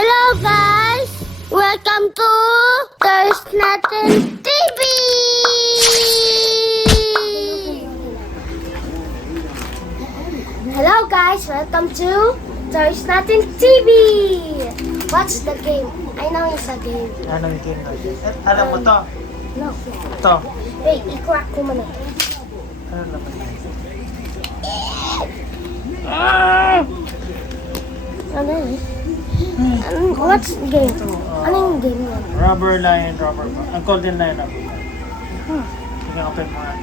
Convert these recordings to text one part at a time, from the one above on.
Hello guys! Welcome to There's Nothing TV! Hello guys! Welcome to There's Nothing TV! What's the game? I know it's a game. Anong game na? Alam mo to? No. To. Wait, i-crack ko muna. Ano naman yan? Ano yun? What's the game? Ano yung game yun? Rubber lion, rubber band. Ang golden lion, rubber band. Sige, open mo nga.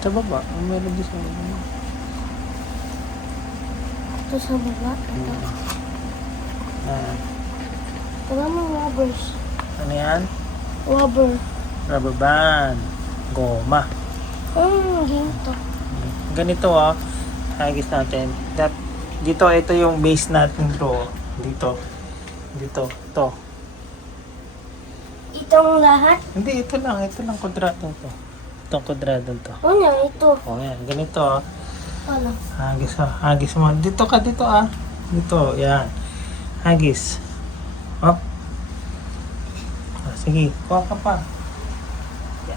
Sa baba, ang meron din sa baba. Ito sa baba. Ito. Wala mo rubbers. Ano yan? Rubber. Rubber band. Goma. Game to. Ganito hagis natin. Dito, ito yung base natin bro. Dito. To. Itong lahat? Hindi, ito lang kwadradong to. Itong kwadradong to. O niya, ito. O yan, ganito Ano? Hagis mo. Dito Dito, yan. Hagis. Up. Sige, kuha ka pa. Yan.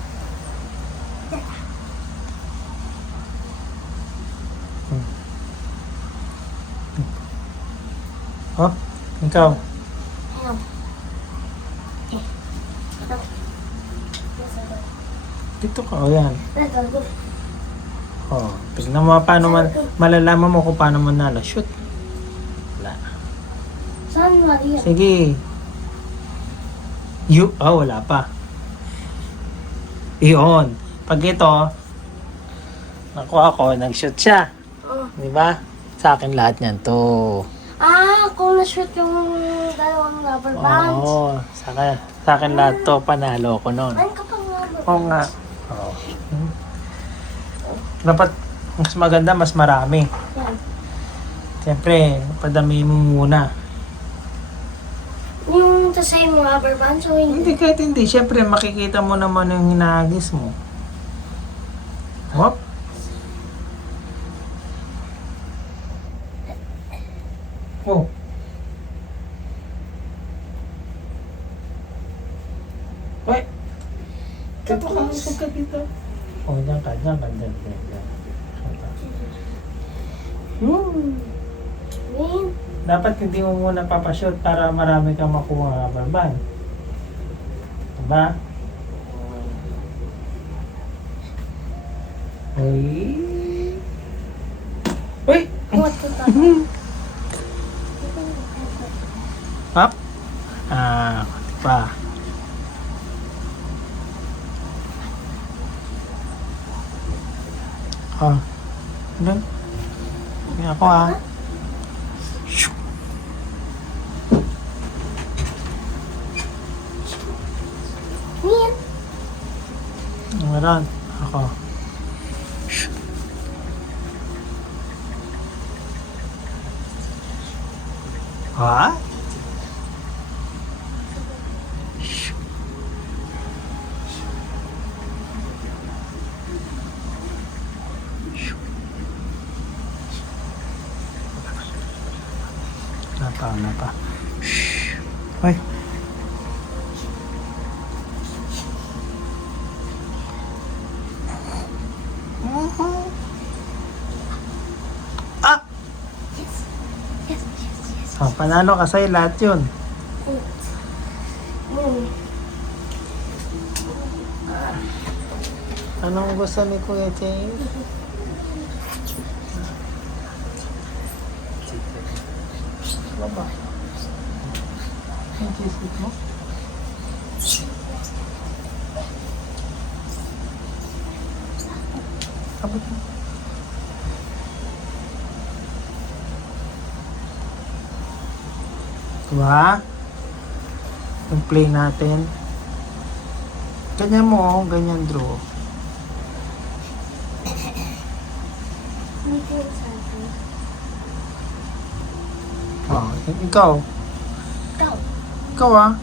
Up. Ikaw. Ayan. Dito ka. O yan. Ito. O. Tignan mo paano malalaman mo kung paano manalo. Shoot. Wala. Saan Maria? Sige. Wala pa. Iyon. Pag ito, nakuha ko, nag-shoot siya. Oh. Di ba? Sa akin lahat niyan to. Kung na-shoot yung dalawang rubber bands. Oo. Sa akin lahat to. Panalo ko nun. Ano ka pang rubber Oo nga. Oo. Dapat mas maganda, mas marami. Yan. Siyempre, padami mo muna. Yung sa same rubber bands o hindi? Hindi, kahit hindi. Siyempre, makikita mo naman yung hinahagis mo. Hop. Oh. Wait. Dito ka. Huwag ka dito. Oh, dyan ka. Dyan. Win. Dapat hindi mo muna papashoot para marami kang makuha rubber band. Diba? Uy! What to talk? Up. Konti pa. Ano? Hindi ako Shoo. Win. Meron. Ako. Shoo. Ha? Shoo. Shoo. Napa. Shh. Hoy. Panalo ka sa'yo lahat yun. Win. Anong gusto ni Kuya James? Baba. Ang cheesecake mo? Abot mo. Diba? Yung play natin. Ganyan mo, ganyan draw. Oh, ikaw. Ikaw. Ikaw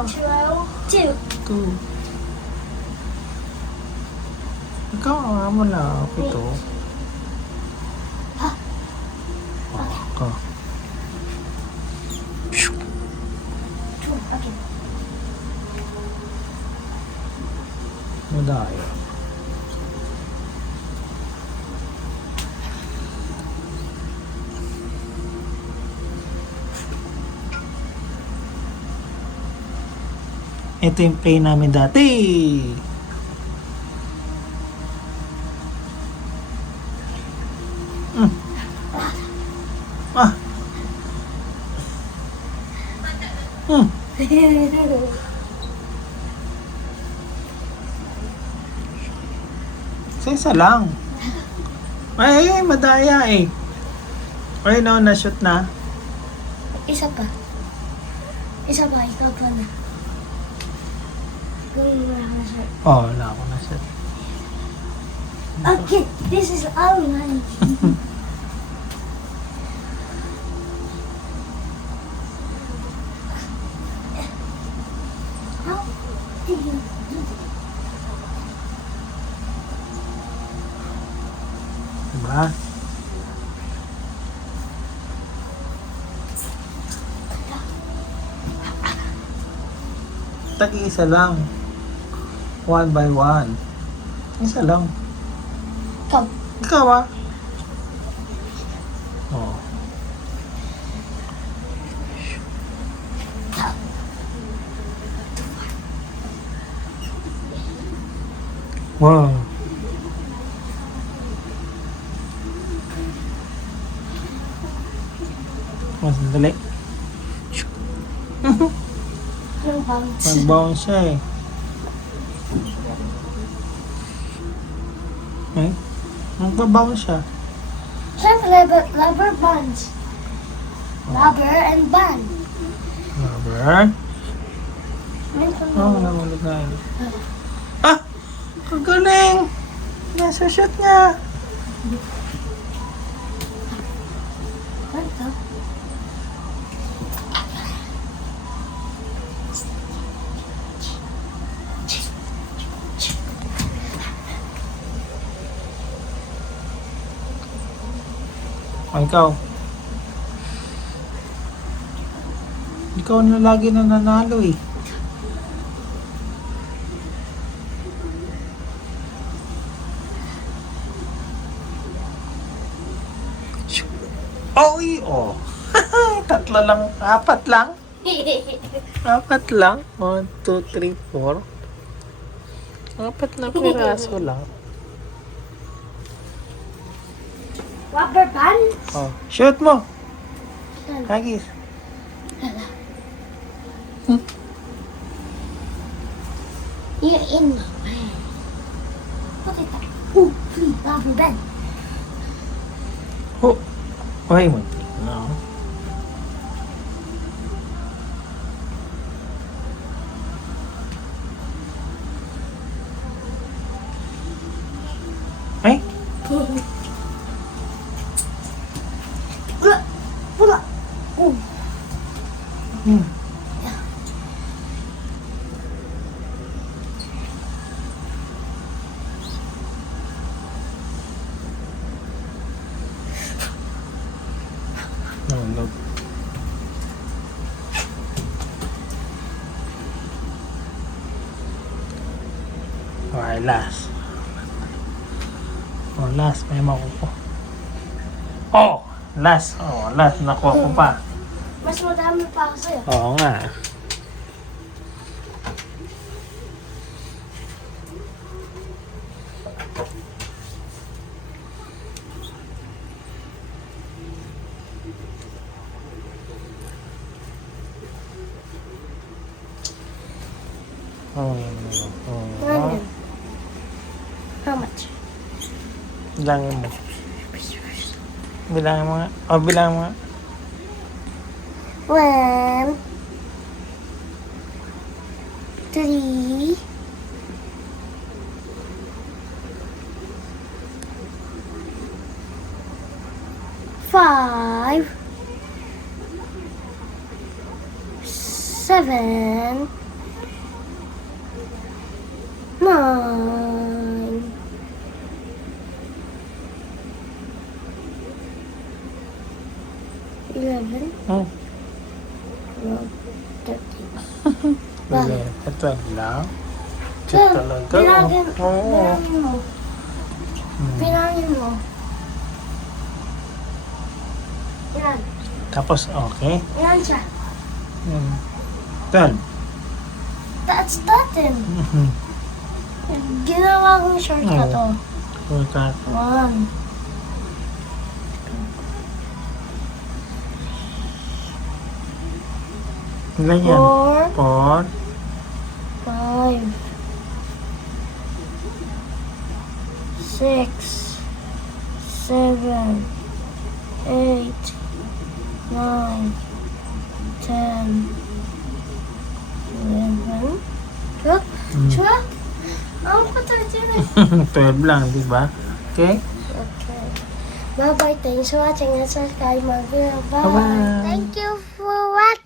Two. 2. Ikaw, mo lang. Pito. Ha? Ka. Two. Okay. Madaya. Ito yung play namin dati. Mm. Ah. Mm. Isa lang. Ay, madaya eh. Ay, no, na-shoot na. Isa pa. Isa pa, ikaw pa na. Oh, wala ako na-shoot. Okay, this is all mine. How did you do this? Diba? Tag-isa lang. 1 by 1. Isa lang. Come. Ikaw ah. Oh. Wow. Mas dali. Yung bounce. Mag-bounce siya eh. Eh? Magpa-bounce siya. Siyempre, rubber bands. Rubber and band. Rubber. Minsan Oh, namulog na yun. Ah! Ang galing! Nasa shot niya. Ganito. Oh, ikaw. Ikaw na lagi na nanalo eh. Oy! Oh! Tatlo lang. Apat lang. Apat lang. 1, 2, 3, 4. Apat na piraso lang. Rubber band? Oh, shoot mo. Kagis. You're in my way. What is that? Ooh, free rubber band. Oh. Wait mo. No. Ay? Wala. Wala. Oh. Hmm. No. Okay, last. Oh, last. May makuko. Oh! Last. Oh, last. Nakuha ko pa. Mas madami pa ako sa'yo. Oo nga. Random. How much? Bilangin mo. Bilangin mo nga. Oh, bilangin mo nga. 1, 3, 5, 7, 9. Eleven. Oh, 13. Bakit? 12 lang. Cute Sir, talaga. bilangin Oo. mo. Bilangin mo. Yan. Tapos, okay. Yan siya. 12. That's 13. Ginawa kong shortcut Oo. oh. Shortcut. 1. Ilan yan? 4. 4. 5. 6. 7. 8. 9. 10. 11. 12. 12? Ako pa 13 12 lang, di ba? Okay? Okay. Bye-bye. Thanks for watching and subscribe my video. Bye. Bye-bye. Thank you for watching.